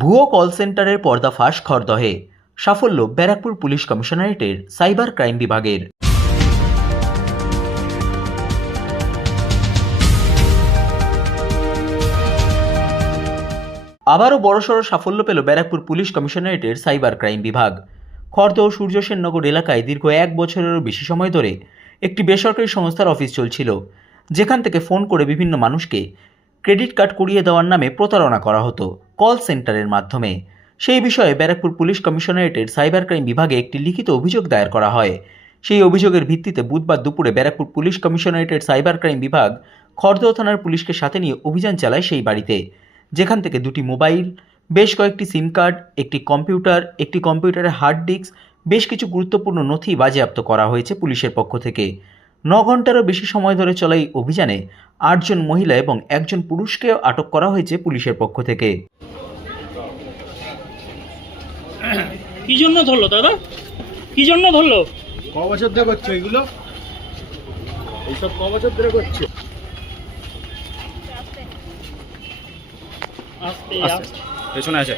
ভুয়ো কল সেন্টারের পর্দাফাঁস খরদহে। সাফল্য ব্যারাকপুর পুলিশ কমিশনারেটের সাইবার ক্রাইম বিভাগের। আবারও বড়সড় সাফল্য পেল ব্যারাকপুর পুলিশ কমিশনারেটের সাইবার ক্রাইম বিভাগ। খর্দ ও সূর্যসেননগর এলাকায় দীর্ঘ এক বছরেরও বেশি সময় ধরে একটি বেসরকারি সংস্থার অফিস চলছিল, যেখান থেকে ফোন করে বিভিন্ন মানুষকে ক্রেডিট কার্ড করিয়ে দেওয়ার নামে প্রতারণা করা হতো। কল সেন্টারের মাধ্যমে। সেই বিষয়ে ব্যারাকপুর পুলিশ কমিশনারেটের সাইবার ক্রাইম বিভাগে একটি লিখিত অভিযোগ দায়ের করা হয়। সেই অভিযোগের ভিত্তিতে বুধবার দুপুরে ব্যারাকপুর পুলিশ কমিশনারেটের সাইবার ক্রাইম বিভাগ খড়দহ থানার পুলিশকে সাথে নিয়ে অভিযান চালায় সেই বাড়িতে। যেখান থেকে দুটি মোবাইল, বেশ কয়েকটি সিম কার্ড, একটি কম্পিউটার, একটি কম্পিউটারের হার্ড ডিস্ক, বেশ কিছু গুরুত্বপূর্ণ নথি বাজেয়াপ্ত করা হয়েছে পুলিশের পক্ষ থেকে। ন ঘন্টারও বেশি সময় ধরে চলা এই অভিযানে আটজন মহিলা এবং একজন পুরুষকেও আটক করা হয়েছে পুলিশের পক্ষ থেকে। কি জন্য ধরলো দাদা? কি জন্য ধরলো? ক বছর ধরে করছ এগুলো? এইসব ক বছর ধরে করছ? আস্তে আস্তে পেছনে আছে।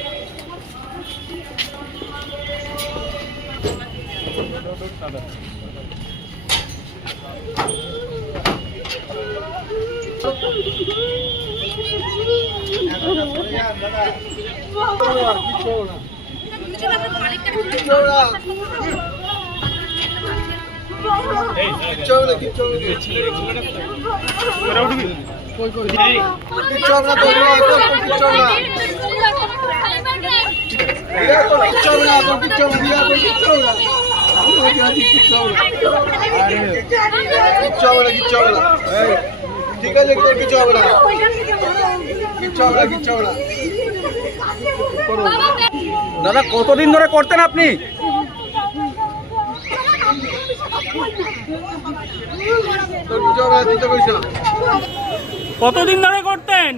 ঠিক আছে তোর কিছু হবে না কিচ্ছু হবে না কিচ্ছু হবে না দাদা কতদিন ধরে করতেন আপনি? কতদিন ধরে করতেন?